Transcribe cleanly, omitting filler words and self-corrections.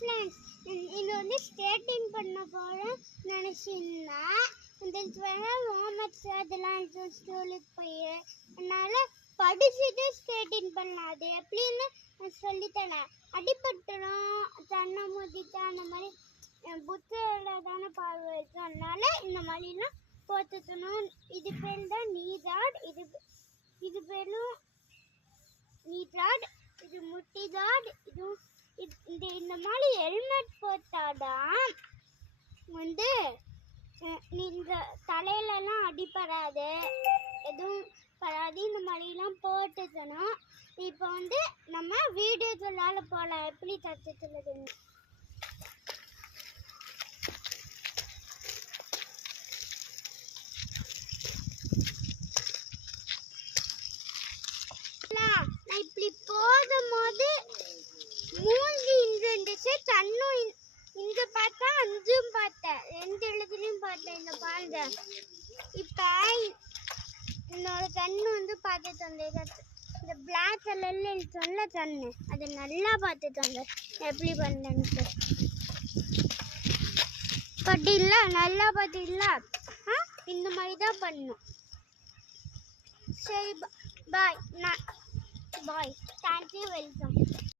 Friends, இது வந்து straightening பண்ண போகிறேன் நினச்சிருந்தேன். இதுக்கு வேணால் ஹோம்ஒர்க்ஸ் அதெல்லாம் இருக்கும் ஸ்கூலுக்கு போய். அதனால் படிச்சுட்டு ஸ்ட்ரைட்டிங் பண்ணலாம். அது எப்படின்னு சொல்லித்தரேன். அடிபட்டுரும், தன்னை முதிட்டா அந்த மாதிரி புத்தரில் தானே பார்வை இருக்கும். அதனால இந்த மாதிரிலாம் போட்டுக்கணும். இது பேர் தான் நீ ராட். இது பேரும் நீ ராட். இது முட்டி ராட். இந்த மாதிரி ஹெல்மெட் போட்டாதான் வந்து இந்த தலையிலலாம் அடிப்படாது, எதுவும் படாது. இந்த மாதிரிலாம் போட்டுக்கணும். இப்போ வந்து நம்ம வீடியோக்குள்ளால போகலாம். எப்படி தச்சுக்கிறது நான் இப்படி போகும்போது மூஞ்சி இங்க இருந்துச்சு, கண்ணும் இங்க பார்த்தா, அஞ்சும் பார்த்தேன், 2 இடத்துலையும் பார்த்தேன். இந்த பாருங்க, இப்போ என்னோட கண்ணு வந்து பார்த்துட்டு வந்தேன். இந்த பிளாக் கலர்ல சொல்ல கண்ணு அதை நல்லா பார்த்துட்டு வந்தேன் எப்படி பண்ணேன்ட்டு. பட் இல்லை, நல்லா பார்த்து இல்லை, இந்த மாதிரி தான் பண்ணும். சரி, பாய். Thank you, welcome.